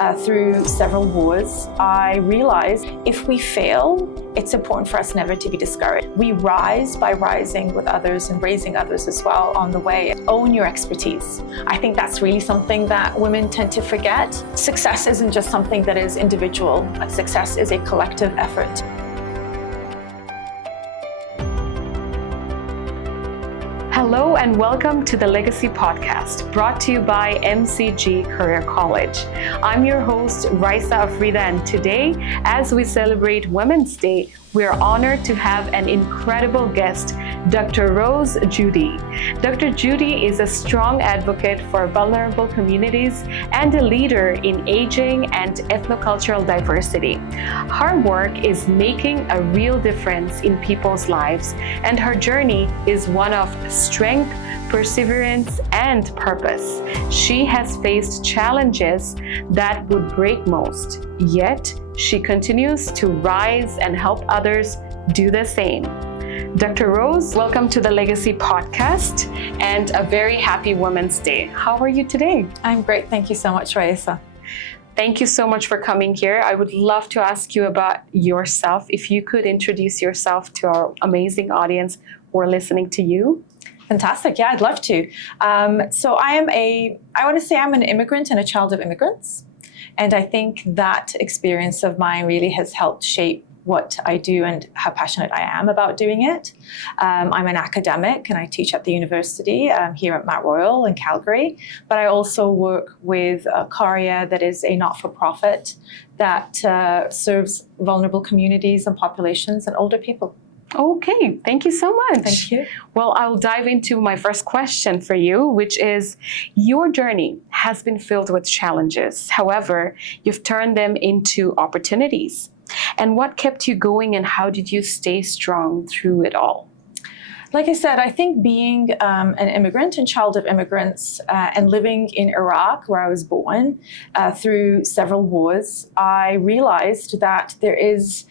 through several wars, I realized if we fail, it's important for us never to be discouraged. We rise by rising with others and raising others as well on the way. Own your expertise. I think that's really something that women tend to forget. Success isn't just something that is individual. Success is a collective effort. Hello and welcome to the Legacy Podcast, brought to you by MCG Career College. I'm your host, Raisa Afrida, and today, as we celebrate Women's Day, we're honored to have an incredible guest, Dr. Rose Joudi. Dr. Joudi is a strong advocate for vulnerable communities and a leader in aging and ethnocultural diversity. Her work is making a real difference in people's lives, and her journey is one of strength, perseverance, and purpose. She has faced challenges that would break most, yet she continues to rise and help others do the same. Dr. Rose, welcome to the Legacy Podcast and a very happy Women's Day. How are you today? I'm great. Thank you so much, Raisa. Thank you so much for coming here. I would love to ask you about yourself. If you could introduce yourself to our amazing audience who are listening to you. Fantastic. Yeah, I'd love to. So I'm an immigrant and a child of immigrants. And I think that experience of mine really has helped shape what I do and how passionate I am about doing it. I'm an academic and I teach at the university here at Mount Royal in Calgary, but I also work with CARIA, that is a not-for-profit that serves vulnerable communities and populations and older people. Okay, thank you so much. Thank you. Well, I'll dive into my first question for you, which is, your journey has been filled with challenges. However, you've turned them into opportunities. And what kept you going, and how did you stay strong through it all? Like I said, I think being an immigrant and child of immigrants and living in Iraq, where I was born, through several wars, I realized that there is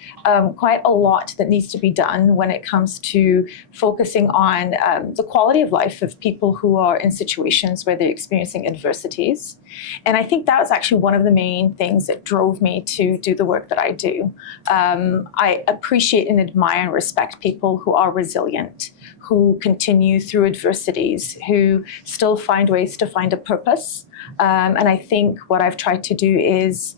quite a lot that needs to be done when it comes to focusing on the quality of life of people who are in situations where they're experiencing adversities. And I think that was actually one of the main things that drove me to do the work that I do. I appreciate and admire and respect people who are resilient, who continue through adversities, who still find ways to find a purpose. And I think what I've tried to do is,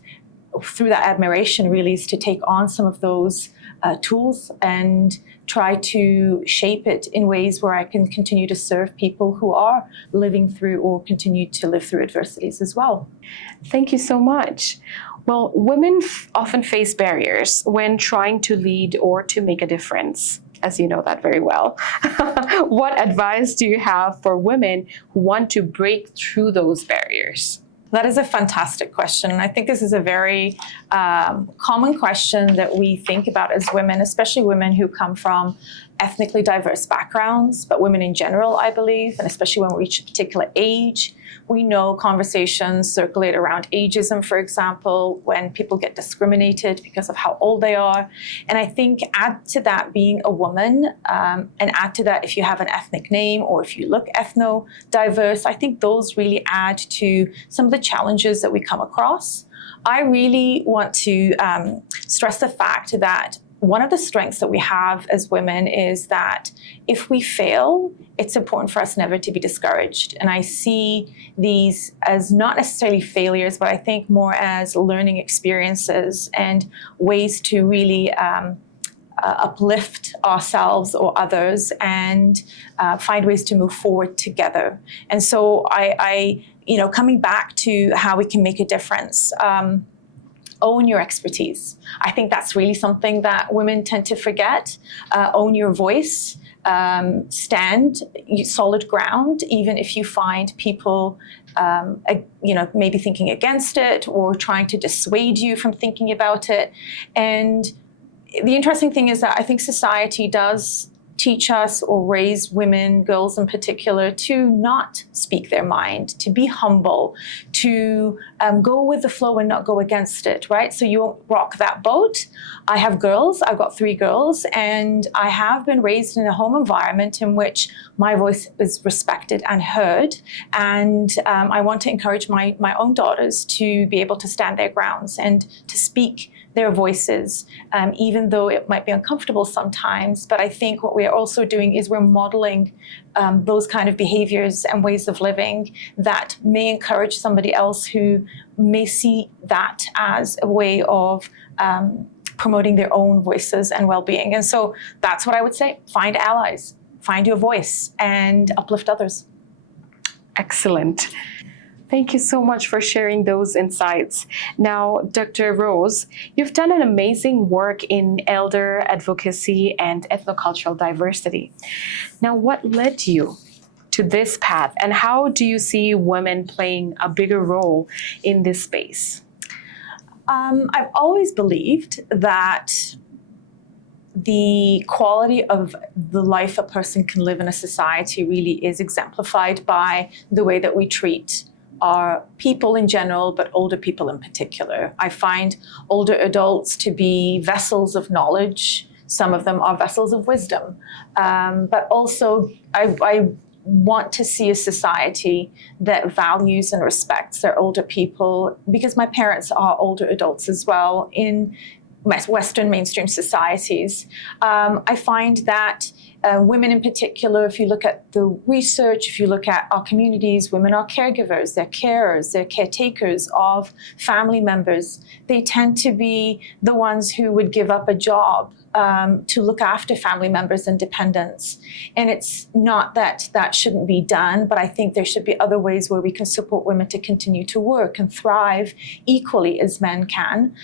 through that admiration really, is to take on some of those tools and try to shape it in ways where I can continue to serve people who are living through or continue to live through adversities as well. Thank you so much. Well, women often face barriers when trying to lead or to make a difference, as you know that very well. What advice do you have for women who want to break through those barriers? That is a fantastic question. And I think this is a very common question that we think about as women, especially women who come from ethnically diverse backgrounds, but women in general, I believe, and especially when we reach a particular age. We know conversations circulate around ageism, for example, when people get discriminated because of how old they are. And I think add to that being a woman, and add to that if you have an ethnic name or if you look ethno-diverse, I think those really add to some of the challenges that we come across. I really want to stress the fact that one of the strengths that we have as women is that if we fail, it's important for us never to be discouraged. And I see these as not necessarily failures, but I think more as learning experiences and ways to really uplift ourselves or others and find ways to move forward together. And so I coming back to how we can make a difference, own your expertise. I think that's really something that women tend to forget. Own your voice, stand solid ground, even if you find people, maybe thinking against it or trying to dissuade you from thinking about it. And the interesting thing is that I think society does teach us or raise women, girls in particular, to not speak their mind, to be humble, to go with the flow and not go against it, right? So you won't rock that boat. I have girls, I've got 3 girls, and I have been raised in a home environment in which my voice is respected and heard. And I want to encourage my own daughters to be able to stand their grounds and to speak their voices, even though it might be uncomfortable sometimes. But I think what we are also doing is we're modeling those kind of behaviors and ways of living that may encourage somebody else who may see that as a way of promoting their own voices and well-being. And so that's what I would say. Find allies, find your voice, and uplift others. Excellent. Thank you so much for sharing those insights. Now, Dr. Rose, you've done an amazing work in elder advocacy and ethnocultural diversity. Now, what led you to this path, and how do you see women playing a bigger role in this space? I've always believed that the quality of the life a person can live in a society really is exemplified by the way that we treat our people in general, but older people in particular. I find older adults to be vessels of knowledge. Some of them are vessels of wisdom. But also, I want to see a society that values and respects their older people, because my parents are older adults as well in Western mainstream societies. I find that women in particular, if you look at the research, if you look at our communities, women are caregivers, they're carers, they're caretakers of family members. They tend to be the ones who would give up a job to look after family members and dependents. And it's not that that shouldn't be done, but I think there should be other ways where we can support women to continue to work and thrive equally as men can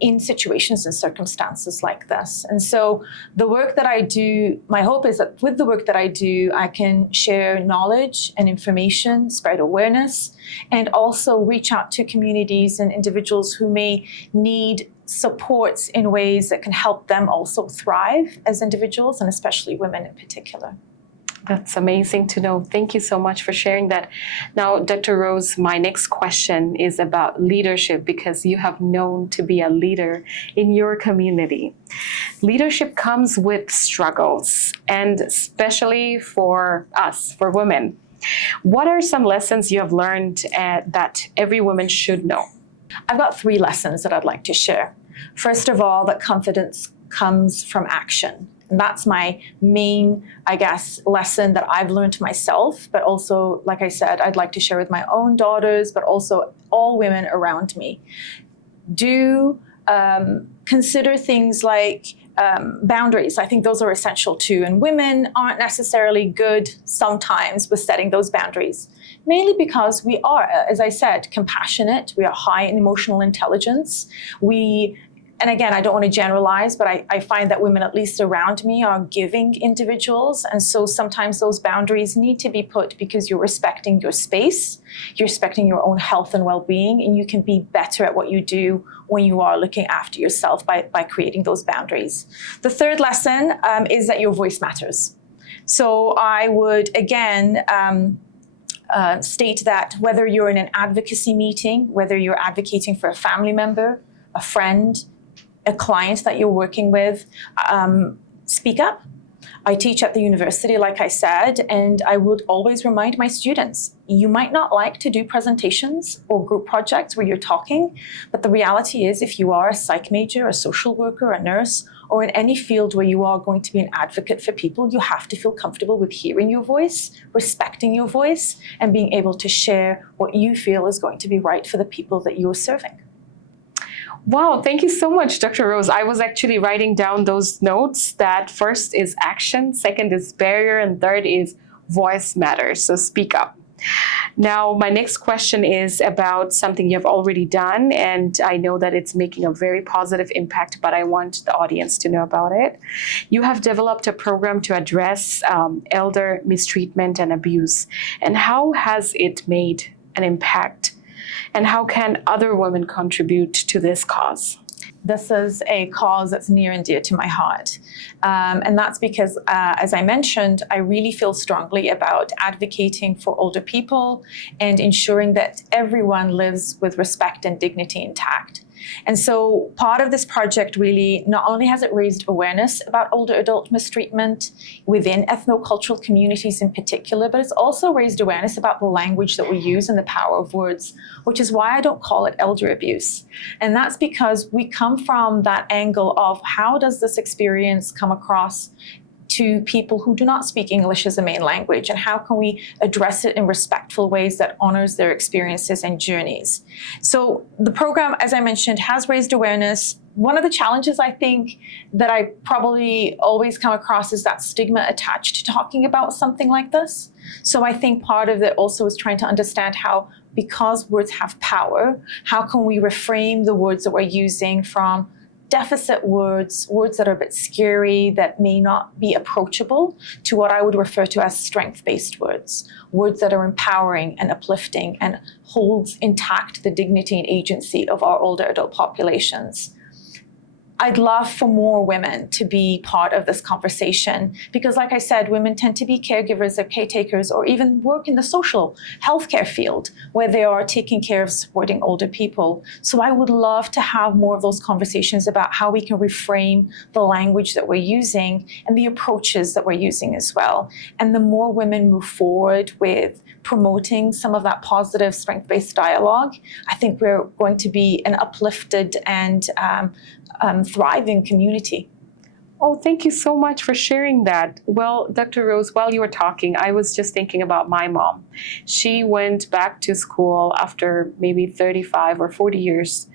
in situations and circumstances like this. And so the work that I do, my hope is that with the work that I do, I can share knowledge and information, spread awareness, and also reach out to communities and individuals who may need supports in ways that can help them also thrive as individuals, and especially women in particular. That's amazing to know. Thank you so much for sharing that. Now, Dr. Rose, my next question is about leadership, because you have known to be a leader in your community. Leadership comes with struggles, and especially for us, for women. What are some lessons you have learned that every woman should know? I've got 3 lessons that I'd like to share. First of all, that confidence comes from action. And that's my main, I guess, lesson that I've learned myself, but also, like I said, I'd like to share with my own daughters, but also all women around me. Do consider things like boundaries. I think those are essential too. And women aren't necessarily good sometimes with setting those boundaries, mainly because we are, as I said, compassionate. We are high in emotional intelligence. And again, I don't want to generalize, but I find that women, at least around me, are giving individuals. And so sometimes those boundaries need to be put because you're respecting your space, you're respecting your own health and well-being, and you can be better at what you do when you are looking after yourself by creating those boundaries. The third lesson is that your voice matters. So I would, again, state that whether you're in an advocacy meeting, whether you're advocating for a family member, a friend, a client that you're working with, speak up. I teach at the university, like I said, and I would always remind my students, you might not like to do presentations or group projects where you're talking, but the reality is if you are a psych major, a social worker, a nurse, or in any field where you are going to be an advocate for people, you have to feel comfortable with hearing your voice, respecting your voice, and being able to share what you feel is going to be right for the people that you're serving. Wow, thank you so much, Dr. Rose. I was actually writing down those notes that first is action, second is barrier, and third is voice matters. So speak up. Now, my next question is about something you've already done, and I know that it's making a very positive impact, but I want the audience to know about it. You have developed a program to address elder mistreatment and abuse. And how has it made an impact? And how can other women contribute to this cause? this is a cause that's near and dear to my heart. And that's because, as I mentioned, I really feel strongly about advocating for older people and ensuring that everyone lives with respect and dignity intact. And so part of this project really, not only has it raised awareness about older adult mistreatment within ethnocultural communities in particular, but it's also raised awareness about the language that we use and the power of words, which is why I don't call it elder abuse. And that's because we come from that angle of how does this experience come across to people who do not speak English as a main language, and how can we address it in respectful ways that honors their experiences and journeys. So the program, as I mentioned, has raised awareness. One of the challenges I think that I probably always come across is that stigma attached to talking about something like this. So I think part of it also is trying to understand how, because words have power, how can we reframe the words that we're using from deficit words, words that are a bit scary, that may not be approachable, to what I would refer to as strength-based words, words that are empowering and uplifting and holds intact the dignity and agency of our older adult populations. I'd love for more women to be part of this conversation because, like I said, women tend to be caregivers or caretakers or even work in the social healthcare field where they are taking care of supporting older people. So I would love to have more of those conversations about how we can reframe the language that we're using and the approaches that we're using as well. And the more women move forward with promoting some of that positive strength-based dialogue, I think we're going to be an uplifted and thriving community. Oh, thank you so much for sharing that. Well, Dr. Rose, while you were talking, I was just thinking about my mom. She went back to school after maybe 35 or 40 years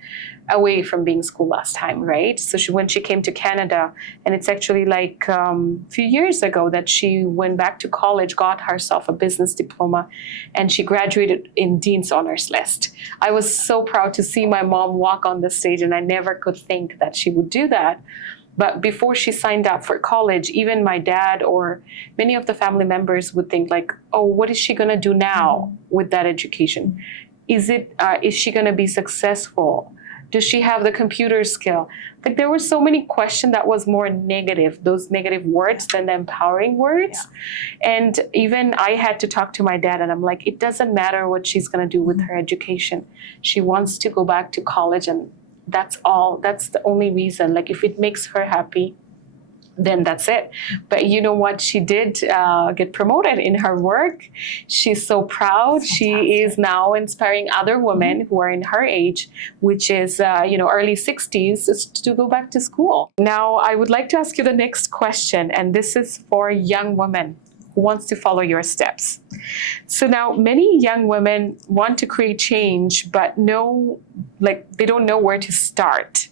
away from being school last time, right? So when she came to Canada, and it's actually like a few years ago that she went back to college, got herself a business diploma, and she graduated in Dean's Honors List. I was so proud to see my mom walk on the stage, and I never could think that she would do that. But before she signed up for college, even my dad or many of the family members would think like, oh, what is she gonna do now with that education? Is she gonna be successful? Does she have the computer skill? Like there were so many questions that was more negative, those negative words than the empowering words. Yeah. And even I had to talk to my dad and I'm like, it doesn't matter what she's gonna do with her education. She wants to go back to college and that's all, that's the only reason. Like if it makes her happy, then that's it. But you know what? She did get promoted in her work. She's so proud. She is now inspiring other women who are in her age, which is early 60s, to go back to school. Now, I would like to ask you the next question, and this is for young women who wants to follow your steps. So now many young women want to create change, but they don't know where to start.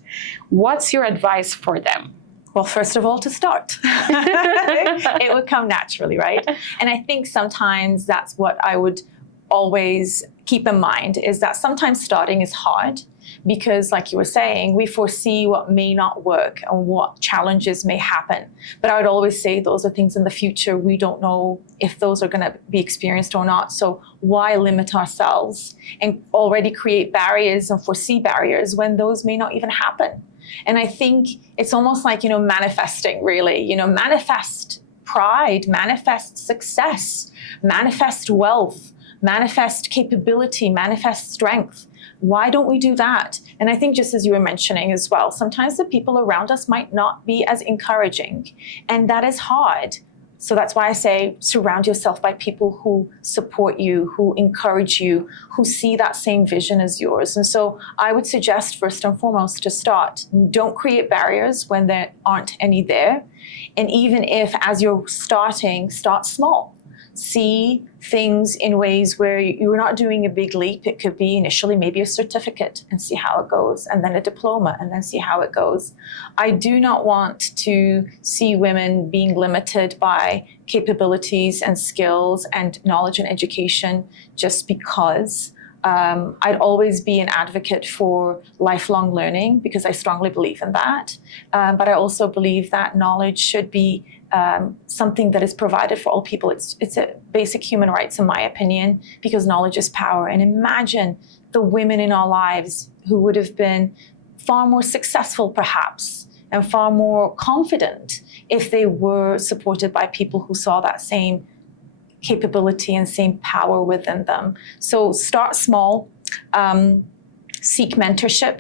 What's your advice for them? Well, first of all, to start. It would come naturally, right? And I think sometimes that's what I would always keep in mind, is that sometimes starting is hard because, like you were saying, we foresee what may not work and what challenges may happen. But I would always say those are things in the future. We don't know if those are going to be experienced or not. So why limit ourselves and already create barriers and foresee barriers when those may not even happen? And I think it's almost like, manifesting, really, manifest pride, manifest success, manifest wealth, manifest capability, manifest strength. Why don't we do that? And I think just as you were mentioning as well, sometimes the people around us might not be as encouraging, and that is hard. So that's why I say surround yourself by people who support you, who encourage you, who see that same vision as yours. And so I would suggest first and foremost to start. Don't create barriers when there aren't any there. And even if as you're starting, start small. See things in ways where you're not doing a big leap. It could be initially maybe a certificate and see how it goes, and then a diploma and then see how it goes. I do not want to see women being limited by capabilities and skills and knowledge and education just because. I'd always be an advocate for lifelong learning because I strongly believe in that. But I also believe that knowledge should be something that is provided for all people. It's a basic human rights, in my opinion, because knowledge is power. And imagine the women in our lives who would have been far more successful perhaps, and far more confident if they were supported by people who saw that same capability and same power within them. So start small, seek mentorship.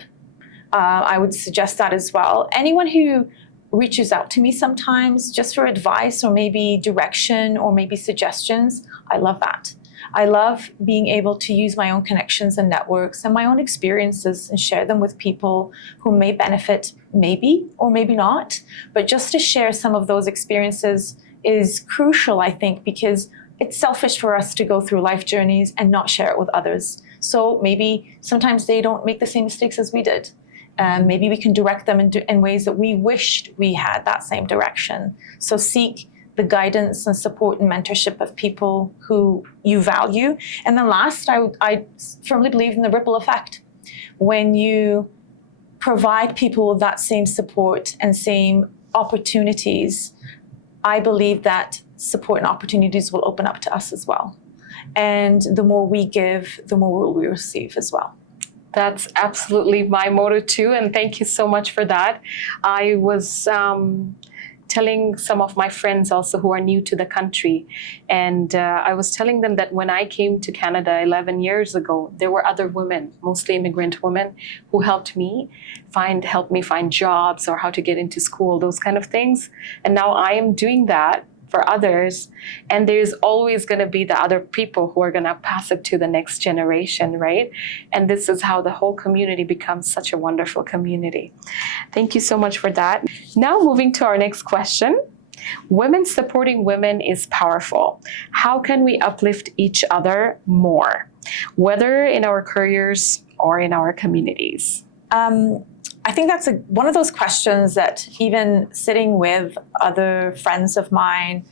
I would suggest that as well. Anyone who reaches out to me sometimes just for advice or maybe direction or maybe suggestions, I love that. I love being able to use my own connections and networks and my own experiences and share them with people who may benefit, maybe or maybe not. But just to share some of those experiences is crucial, I think, because it's selfish for us to go through life journeys and not share it with others. So maybe sometimes they don't make the same mistakes as we did. Maybe we can direct them in ways that we wished we had that same direction. So seek the guidance and support and mentorship of people who you value. And then last, I firmly believe in the ripple effect. When you provide people with that same support and same opportunities, I believe that support and opportunities will open up to us as well. And the more we give, the more will we receive as well. That's absolutely my motto too, and thank you so much for that. I was telling some of my friends also who are new to the country, and I was telling them that when I came to Canada 11 years ago, there were other women, mostly immigrant women, who helped me find jobs or how to get into school, those kind of things. And now I am doing that for others, and there's always going to be the other people who are going to pass it to the next generation, right? And this is how the whole community becomes such a wonderful community. Thank you so much for that. Now moving to our next question. Women supporting women is powerful. How can we uplift each other more, whether in our careers or in our communities? I think that's one of those questions that even sitting with other friends of mine,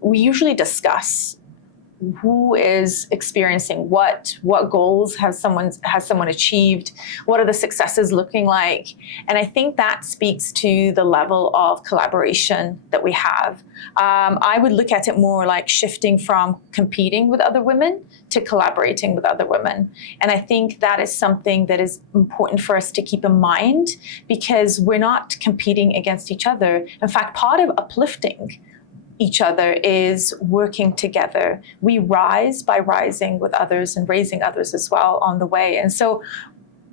we usually discuss who is experiencing what goals has someone achieved, what are the successes looking like. And I think that speaks to the level of collaboration that we have. I would look at it more like shifting from competing with other women to collaborating with other women. And I think that is something that is important for us to keep in mind, because we're not competing against each other. In fact, part of uplifting each other is working together. We rise by rising with others and raising others as well on the way. And so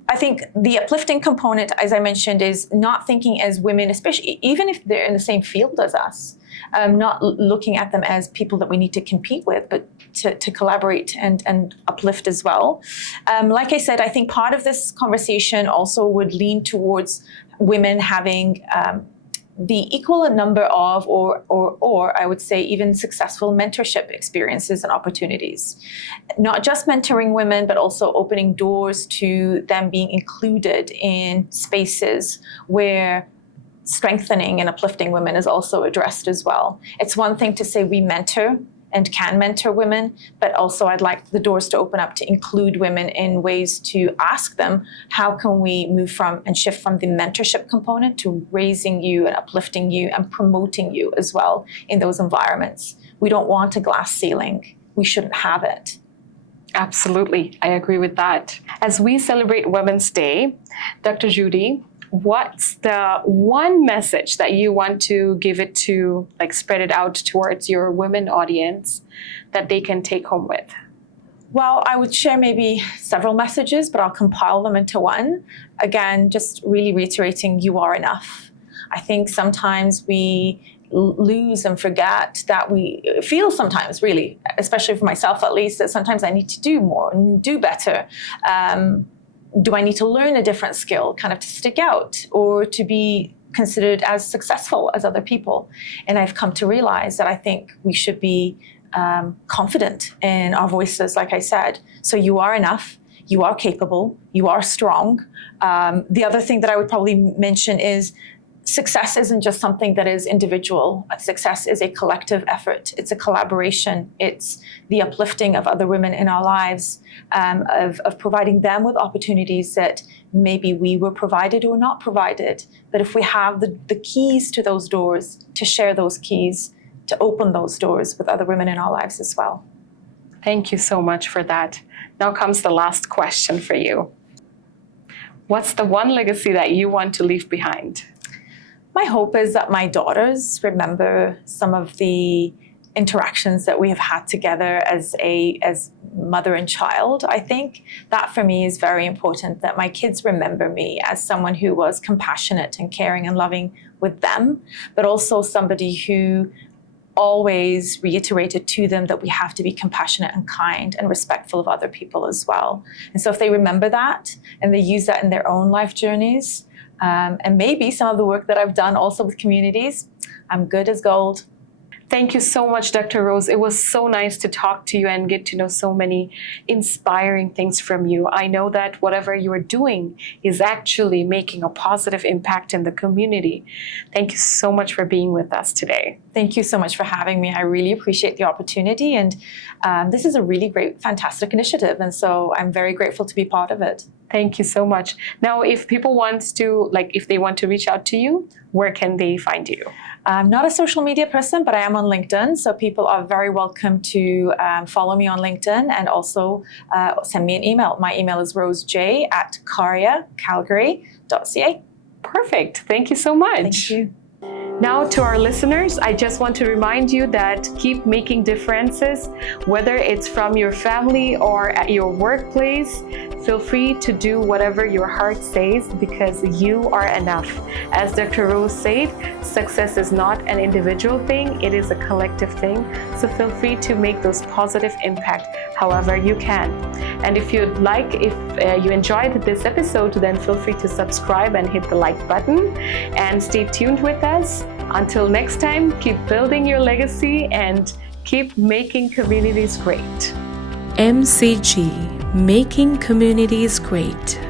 I think the uplifting component, as I mentioned, is not thinking as women, especially even if they're in the same field as us, not looking at them as people that we need to compete with, but to collaborate and uplift as well. Like I said, I think part of this conversation also would lean towards women having the equal number of, or I would say even successful mentorship experiences and opportunities. Not just mentoring women, but also opening doors to them being included in spaces where strengthening and uplifting women is also addressed as well. It's one thing to say we mentor and can mentor women, but also I'd like the doors to open up to include women in ways to ask them, how can we move from and shift from the mentorship component to raising you and uplifting you and promoting you as well in those environments. We don't want a glass ceiling. We shouldn't have it. Absolutely, I agree with that. As we celebrate Women's Day, Dr. Joudi, what's the one message that you want to give it to, like spread it out towards your women audience that they can take home with? Well, I would share maybe several messages, but I'll compile them into one. Again, just really reiterating, you are enough. I think sometimes we lose and forget that we feel sometimes, really, especially for myself at least, that sometimes I need to do more and do better. Do I need to learn a different skill kind of to stick out or to be considered as successful as other people? And I've come to realize that I think we should be confident in our voices, like I said. So you are enough, you are capable, you are strong. The other thing that I would probably mention is success isn't just something that is individual. Success is a collective effort. It's a collaboration. It's the uplifting of other women in our lives, of providing them with opportunities that maybe we were provided or not provided. But if we have the keys to those doors, to share those keys, to open those doors with other women in our lives as well. Thank you so much for that. Now comes the last question for you. What's the one legacy that you want to leave behind? My hope is that my daughters remember some of the interactions that we have had together as mother and child. I think that for me is very important, that my kids remember me as someone who was compassionate and caring and loving with them, but also somebody who always reiterated to them that we have to be compassionate and kind and respectful of other people as well. And so if they remember that and they use that in their own life journeys, and maybe some of the work that I've done also with communities, I'm good as gold. Thank you so much, Dr. Rose. It was so nice to talk to you and get to know so many inspiring things from you. I know that whatever you are doing is actually making a positive impact in the community. Thank you so much for being with us today. Thank you so much for having me. I really appreciate the opportunity. And this is a really great, fantastic initiative. And so I'm very grateful to be part of it. Thank you so much. Now, if people want to, if they want to reach out to you, where can they find you? I'm not a social media person, but I am on LinkedIn. So people are very welcome to follow me on LinkedIn and also send me an email. My email is rosej@calgary.ca. Perfect. Thank you so much. Thank you. Now, to our listeners, I just want to remind you that keep making differences, whether it's from your family or at your workplace. Feel free to do whatever your heart says, because you are enough. As Dr. Rose said, success is not an individual thing, it is a collective thing. So feel free to make those positive impact however you can. And if you enjoyed this episode, then feel free to subscribe and hit the like button and stay tuned with us. Until next time, keep building your legacy and keep making communities great. MCG, Making Communities Great.